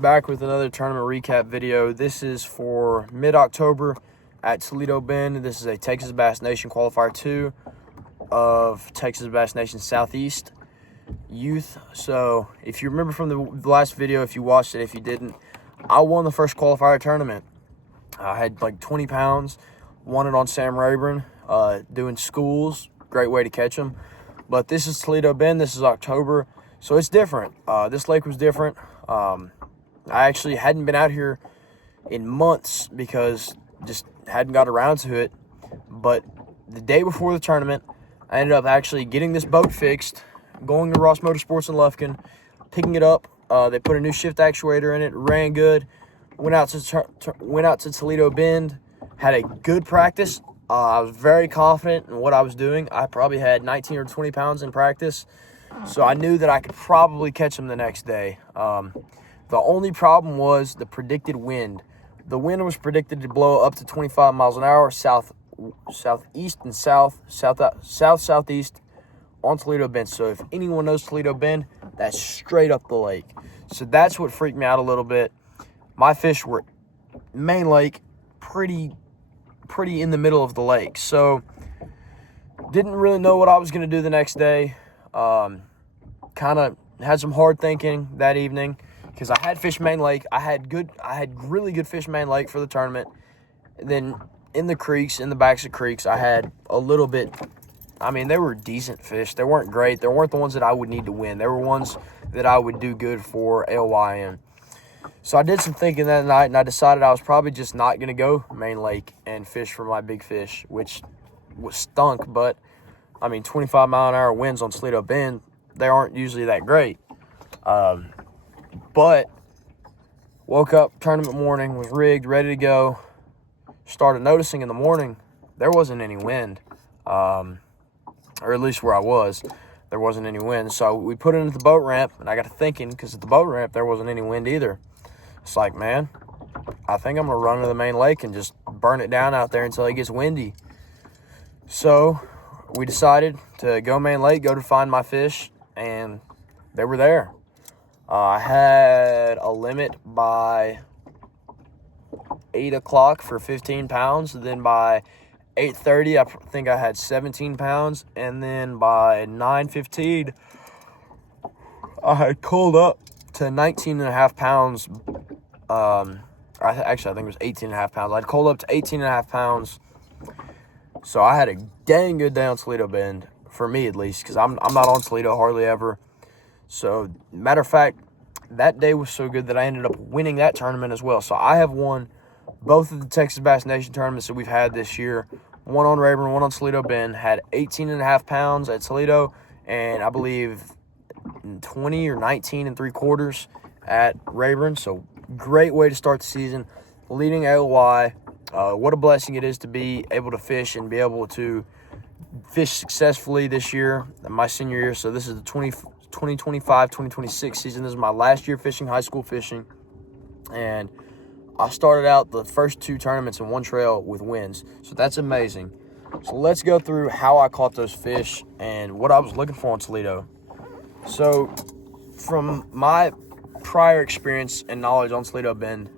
Back with another tournament recap video. This is for mid-October at Toledo Bend. This is a Texas Bass Nation Qualifier 2 of Texas Bass Nation Southeast Youth. So if you remember from the last video, if you watched it, if you didn't, I won the first qualifier tournament. I had like 20 pounds, won it on Sam Rayburn, doing schools. Great way to catch them. But this is Toledo Bend. This is October, so it's different. This lake was different. I actually hadn't been out here in months because just hadn't got around to it. But the day before the tournament, I ended up actually getting this boat fixed, going to Ross Motorsports in Lufkin, picking it up. They put a new shift actuator in it, ran good. Went out to Toledo Bend, had a good practice. I was very confident in what I was doing. I probably had 19 or 20 pounds in practice, so I knew that I could probably catch them the next day. The only problem was the predicted wind. The wind was predicted to blow up to 25 miles an hour, southeast and southeast on Toledo Bend. So if anyone knows Toledo Bend, that's straight up the lake. So that's what freaked me out a little bit. My fish were main lake, pretty in the middle of the lake. So didn't really know what I was going to do the next day. Kind of had some hard thinking that evening because I had fish main lake. I had really good fish main lake for the tournament. And then in the creeks, in the backs of creeks, I had a little bit. I mean, they were decent fish. They weren't great. They weren't the ones that I would need to win. They were ones that I would do good for ALY in. So I did some thinking that night, and I decided I was probably just not going to go main lake and fish for my big fish, which stunk. But, I mean, 25-mile-an-hour winds on Toledo Bend, they aren't usually that great. But woke up tournament morning, was rigged, ready to go. Started noticing in the morning there wasn't any wind, or at least where I was, there wasn't any wind. So we put it into the boat ramp, and I got to thinking, because at the boat ramp there wasn't any wind either. It's like, man, I think I'm going to run to the main lake and just burn it down out there until it gets windy. So we decided to go main lake, go to find my fish, and they were there. I had a limit by 8 o'clock for 15 pounds. Then by 8:30, I think I had 17 pounds. And then by 9:15, I had cooled up to 19 and a half pounds. I think it was 18 and a half pounds. I'd cold up to 18 and a half pounds. So I had a dang good day on Toledo Bend, for me at least, because I'm not on Toledo hardly ever. So, matter of fact, that day was so good that I ended up winning that tournament as well. So I have won both of the Texas Bass Nation tournaments that we've had this year. One on Rayburn, one on Toledo Bend. Had 18 and a half pounds at Toledo, and I believe 20 or 19 and 3/4 at Rayburn. So great way to start the season, leading ALY. What a blessing it is to be able to fish and be able to fish successfully this year, my senior year. So this is the 2025-2026 season. This is my last year fishing, high school fishing. And I started out the first 2 tournaments in one trail with wins. So that's amazing. So let's go through how I caught those fish and what I was looking for on Toledo. So from my prior experience and knowledge on Toledo Bend,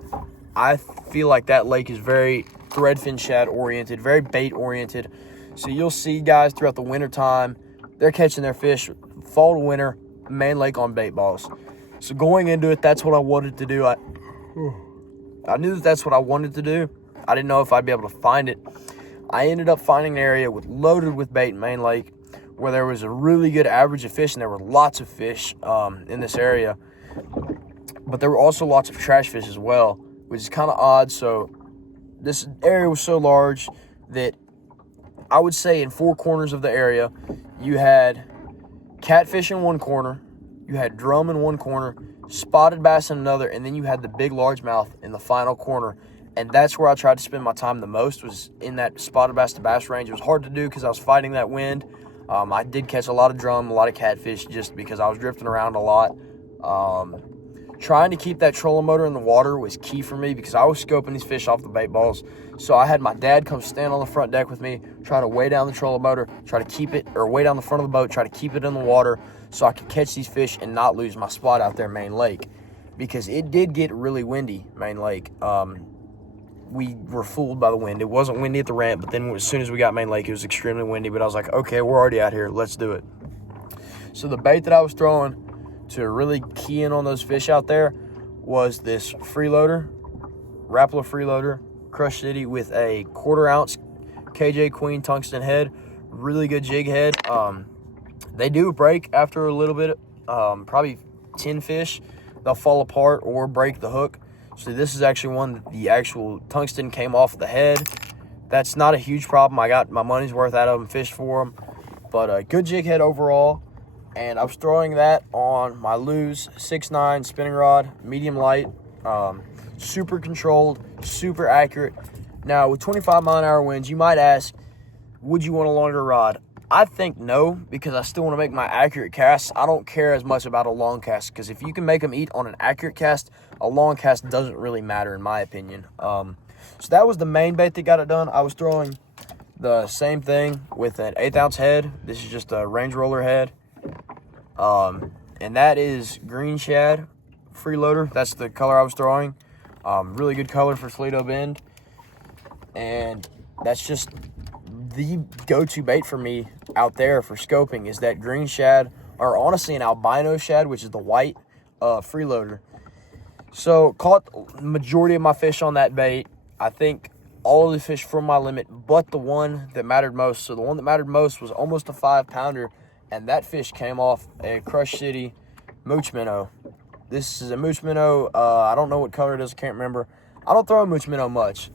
I feel like that lake is very threadfin shad oriented, very bait oriented. So you'll see guys throughout the winter time, they're catching their fish fall to winter, main lake on bait balls. So going into it, that's what I wanted to do. I knew that's what I wanted to do. I didn't know if I'd be able to find it. I ended up finding an area loaded with bait in main lake where there was a really good average of fish, and there were lots of fish in this area. But there were also lots of trash fish as well, which is kind of odd. So this area was so large that I would say in 4 corners of the area, you had catfish in one corner, you had drum in one corner, spotted bass in another, and then you had the big largemouth in the final corner. And that's where I tried to spend my time the most, was in that spotted bass to bass range. It was hard to do because I was fighting that wind. I did catch a lot of drum, a lot of catfish, just because I was drifting around a lot. Trying to keep that trolling motor in the water was key for me because I was scoping these fish off the bait balls. So I had my dad come stand on the front deck with me, try to weigh down the trolling motor, try to keep it, or weigh down the front of the boat, try to keep it in the water so I could catch these fish and not lose my spot out there main lake. because it did get really windy, Main Lake. We were fooled by the wind. It wasn't windy at the ramp, but then as soon as we got Main Lake, it was extremely windy. But I was like, okay, we're already out here. Let's do it. So the bait that I was throwing to really key in on those fish out there was this freeloader, Rapala freeloader, Crush City, with a 1/4 ounce KJ Queen tungsten head. Really good jig head. They do break after a little bit, probably 10 fish. They'll fall apart or break the hook. So this is actually one that the actual tungsten came off the head. That's not a huge problem. I got my money's worth out of them, fished for them. But a good jig head overall. And I was throwing that on my Lew's 6'9" spinning rod, medium light, super controlled, super accurate. Now, with 25-mile-an-hour winds, you might ask, would you want a longer rod? I think no, because I still want to make my accurate casts. I don't care as much about a long cast, because if you can make them eat on an accurate cast, a long cast doesn't really matter, in my opinion. So that was the main bait that got it done. I was throwing the same thing with an 1/8 ounce head. This is just a range roller head. And that is green shad freeloader. That's the color I was throwing. Really good color for Toledo Bend. And that's just the go-to bait for me out there for scoping, is that green shad, or honestly an albino shad, which is the white freeloader. So caught the majority of my fish on that bait. I think all of the fish from my limit, but the one that mattered most. So the one that mattered most was almost a 5-pounder, and that fish came off a Crush City mooch minnow. This is a mooch minnow. I don't know what color it is. I can't remember. I don't throw a mooch minnow much.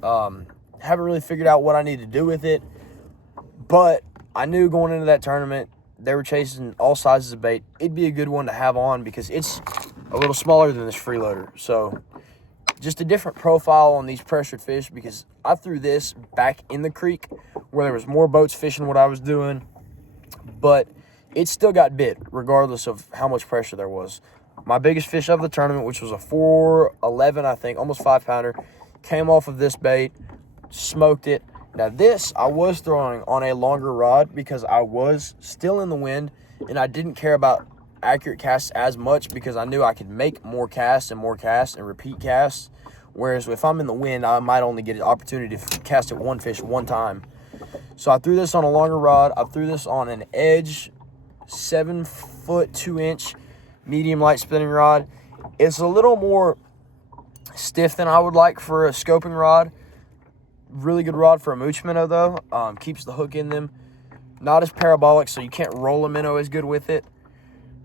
Haven't really figured out what I need to do with it. But I knew going into that tournament, they were chasing all sizes of bait. It'd be a good one to have on because it's a little smaller than this freeloader. So just a different profile on these pressured fish, because I threw this back in the creek where there was more boats fishing what I was doing. But it still got bit regardless of how much pressure there was. My biggest fish of the tournament, which was a 4'11", I think, almost 5-pounder, came off of this bait, smoked it. Now this, I was throwing on a longer rod because I was still in the wind and I didn't care about accurate casts as much because I knew I could make more casts and repeat casts. Whereas if I'm in the wind, I might only get an opportunity to cast at one fish one time. So I threw this on a longer rod. I threw this on an Edge 7-foot 2-inch medium light spinning rod. It's a little more stiff than I would like for a scoping rod. Really good rod for a mooch minnow though. Keeps the hook in them. Not as parabolic, so you can't roll a minnow as good with it.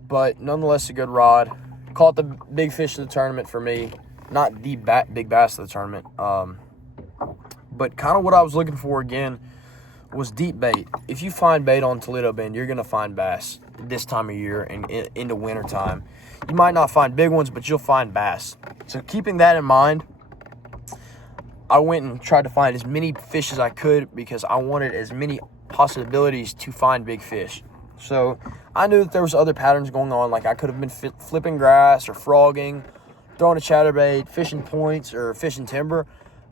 But nonetheless, a good rod. Caught the big fish of the tournament for me. Not the big bass of the tournament. But kind of what I was looking for again was deep bait. If you find bait on Toledo Bend, you're going to find bass this time of year and into winter time. You might not find big ones, but you'll find bass. So keeping that in mind, I went and tried to find as many fish as I could because I wanted as many possibilities to find big fish. So I knew that there was other patterns going on, like I could have been flipping grass or frogging, throwing a chatterbait, fishing points, or fishing timber.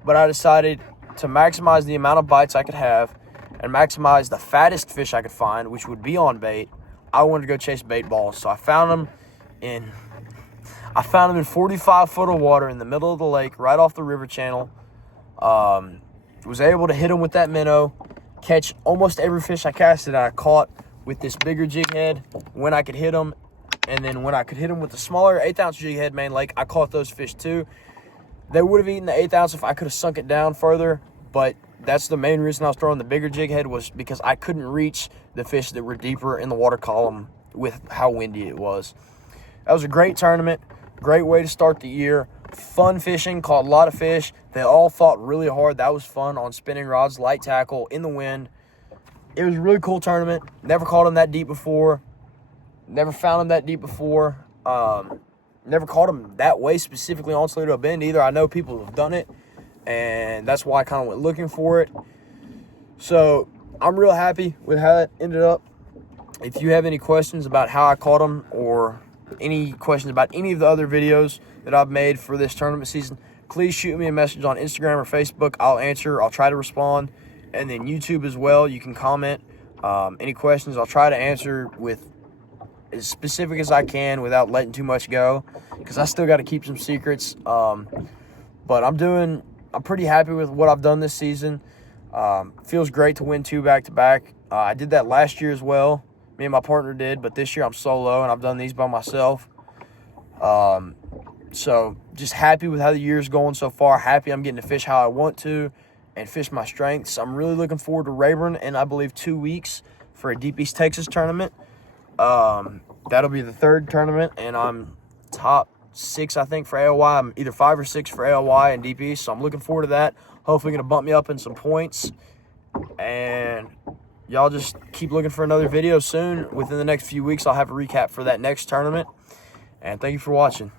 But I decided to maximize the amount of bites I could have and maximize the fattest fish I could find, which would be on bait. I wanted to go chase bait balls. So I found them in 45 foot of water in the middle of the lake, right off the river channel. Was able to hit them with that minnow, catch almost every fish I casted I caught with this bigger jig head when I could hit them. And then when I could hit them with the smaller 1/8 ounce jig head Main Lake, I caught those fish too. They would have eaten the 1/8 ounce if I could have sunk it down further, but that's the main reason I was throwing the bigger jig head, was because I couldn't reach the fish that were deeper in the water column with how windy it was. That was a great tournament, great way to start the year. Fun fishing, caught a lot of fish. They all fought really hard. That was fun on spinning rods, light tackle, in the wind. It was a really cool tournament. Never caught them that deep before. Never found them that deep before. Never caught them that way specifically on Toledo Bend either. I know people have done it, and that's why I kind of went looking for it. So I'm real happy with how that ended up. If you have any questions about how I caught them, or any questions about any of the other videos that I've made for this tournament season, please shoot me a message on Instagram or Facebook. I'll answer. I'll try to respond. And then YouTube as well. You can comment any questions. I'll try to answer with as specific as I can without letting too much go, because I still got to keep some secrets. But I'm pretty happy with what I've done this season. Feels great to win 2 back-to-back. I did that last year as well. Me and my partner did, but this year I'm solo, and I've done these by myself. So just happy with how the year's going so far. Happy I'm getting to fish how I want to and fish my strengths. I'm really looking forward to Rayburn in, I believe, 2 weeks for a Deep East Texas tournament. That'll be the 3rd tournament, and I'm top 6, I think, for AOY. I'm either 5 or 6 for AOY and Deep East, so I'm looking forward to that. Hopefully going to bump me up in some points. And y'all just keep looking for another video soon. Within the next few weeks, I'll have a recap for that next tournament. And thank you for watching.